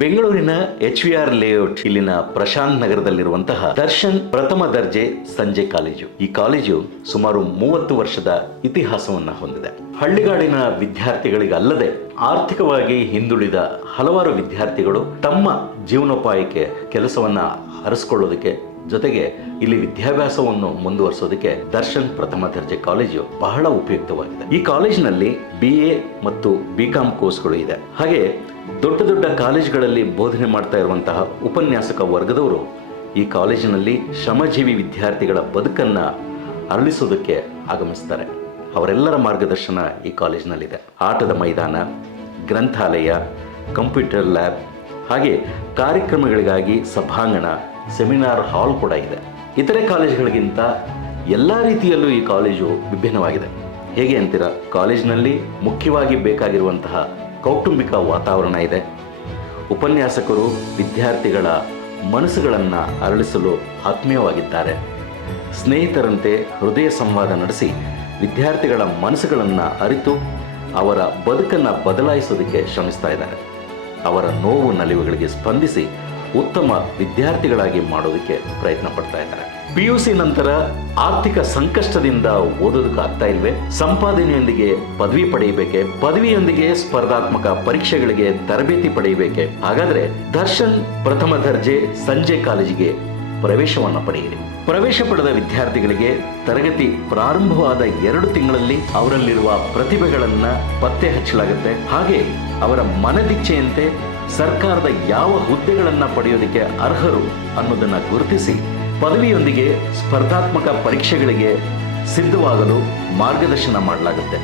ಬೆಂಗಳೂರಿನ HVR layout ಇಲ್ಲಿನ ಪ್ರಶಾಂತ್ ನಗರದಲ್ಲಿರುವಂತಹ ದರ್ಶನ್ ಪ್ರಥಮ ದರ್ಜೆ ಸಂಜೆ ಕಾಲೇಜು. ಈ ಕಾಲೇಜು ಸುಮಾರು 30 ವರ್ಷದ ಇತಿಹಾಸವನ್ನ ಹೊಂದಿದೆ. ಹಳ್ಳಿಗಾಡಿನ ವಿದ್ಯಾರ್ಥಿಗಳಿಗಲ್ಲದೆ ಆರ್ಥಿಕವಾಗಿ ಹಿಂದುಳಿದ ಹಲವಾರು ವಿದ್ಯಾರ್ಥಿಗಳು ತಮ್ಮ ಜೀವನೋಪಾಯಕ್ಕೆ ಕೆಲಸವನ್ನ ಅರಸಿಕೊಳ್ಳೋದಕ್ಕೆ ಜೊತೆಗೆ ಇಲ್ಲಿ ವಿದ್ಯಾಭ್ಯಾಸವನ್ನು ಮುಂದುವರಿಸೋದಕ್ಕೆ ದರ್ಶನ್ ಪ್ರಥಮ ದರ್ಜೆ ಕಾಲೇಜು ಬಹಳ ಉಪಯುಕ್ತವಾಗಿದೆ. ಈ ಕಾಲೇಜಿನಲ್ಲಿ BA ಮತ್ತು BCom ಕೋರ್ಸ್ಗಳು ಇದೆ. ಹಾಗೆ ದೊಡ್ಡ ದೊಡ್ಡ ಕಾಲೇಜುಗಳಲ್ಲಿ ಬೋಧನೆ ಮಾಡ್ತಾ ಇರುವಂತಹ ಉಪನ್ಯಾಸಕ ವರ್ಗದವರು ಈ ಕಾಲೇಜಿನಲ್ಲಿ ಶ್ರಮಜೀವಿ ವಿದ್ಯಾರ್ಥಿಗಳ ಬದುಕನ್ನ ಅರಳಿಸೋದಕ್ಕೆ ಆಗಮಿಸ್ತಾರೆ. ಅವರೆಲ್ಲರ ಮಾರ್ಗದರ್ಶನ ಈ ಕಾಲೇಜಿನಲ್ಲಿದೆ. ಆಟದ ಮೈದಾನ, ಗ್ರಂಥಾಲಯ, ಕಂಪ್ಯೂಟರ್ ಲ್ಯಾಬ್, ಹಾಗೆ ಕಾರ್ಯಕ್ರಮಗಳಿಗಾಗಿ ಸಭಾಂಗಣ, ಸೆಮಿನಾರ್ ಹಾಲ್ ಕೂಡ ಇದೆ. ಇತರೆ ಕಾಲೇಜುಗಳಿಗಿಂತ ಎಲ್ಲ ರೀತಿಯಲ್ಲೂ ಈ ಕಾಲೇಜು ವಿಭಿನ್ನವಾಗಿದೆ. ಹೇಗೆ ಅಂತೀರಾ? ಕಾಲೇಜಿನಲ್ಲಿ ಮುಖ್ಯವಾಗಿ ಬೇಕಾಗಿರುವಂತಹ ಕೌಟುಂಬಿಕ ವಾತಾವರಣ ಇದೆ. ಉಪನ್ಯಾಸಕರು ವಿದ್ಯಾರ್ಥಿಗಳ ಮನಸ್ಸುಗಳನ್ನು ಅರಳಿಸಲು ಆತ್ಮೀಯವಾಗಿದ್ದಾರೆ. ಸ್ನೇಹಿತರಂತೆ ಹೃದಯ ಸಂವಾದ ನಡೆಸಿ ವಿದ್ಯಾರ್ಥಿಗಳ ಮನಸ್ಸುಗಳನ್ನು ಅರಿತು ಅವರ ಬದುಕನ್ನು ಬದಲಾಯಿಸೋದಕ್ಕೆ ಶ್ರಮಿಸ್ತಾ ಇದ್ದಾರೆ. ಅವರ ನೋವು ನಲಿವುಗಳಿಗೆ ಸ್ಪಂದಿಸಿ ಉತ್ತಮ ವಿದ್ಯಾರ್ಥಿಗಳಾಗಿ ಮಾಡೋದಕ್ಕೆ ಪ್ರಯತ್ನ ಪಡ್ತಾ ಇದ್ದಾರೆ. PUC ನಂತರ ಆರ್ಥಿಕ ಸಂಕಷ್ಟದಿಂದ ಓದೋದಕ್ಕೆ ಆಗ್ತಾ ಇಲ್ವೇ? ಸಂಪಾದನೆಯೊಂದಿಗೆ ಪದವಿ ಪಡೆಯಬೇಕೆ? ಪದವಿಯೊಂದಿಗೆ ಸ್ಪರ್ಧಾತ್ಮಕ ಪರೀಕ್ಷೆಗಳಿಗೆ ತರಬೇತಿ ಪಡೆಯಬೇಕೆ? ಹಾಗಾದ್ರೆ ದರ್ಶನ್ ಪ್ರಥಮ ದರ್ಜೆ ಸಂಜೆ ಕಾಲೇಜಿಗೆ ಪ್ರವೇಶವನ್ನು ಪಡೆಯಿರಿ. ಪ್ರವೇಶ ಪಡೆದ ವಿದ್ಯಾರ್ಥಿಗಳಿಗೆ ತರಗತಿ ಪ್ರಾರಂಭವಾದ 2 ತಿಂಗಳಲ್ಲಿ ಅವರಲ್ಲಿರುವ ಪ್ರತಿಭೆಗಳನ್ನ ಪತ್ತೆ ಹಚ್ಚಲಾಗುತ್ತೆ. ಹಾಗೆ ಅವರ ಮನದಿಚ್ಛೆಯಂತೆ ಸರ್ಕಾರದ ಯಾವ ಹುದ್ದೆಗಳನ್ನ ಪಡೆಯೋದಕ್ಕೆ ಅರ್ಹರು ಅನ್ನೋದನ್ನ ಗುರುತಿಸಿ ಪದವಿಯೊಂದಿಗೆ ಸ್ಪರ್ಧಾತ್ಮಕ ಪರೀಕ್ಷೆಗಳಿಗೆ ಸಿದ್ಧವಾಗಲು ಮಾರ್ಗದರ್ಶನ ಮಾಡಲಾಗುತ್ತೆ.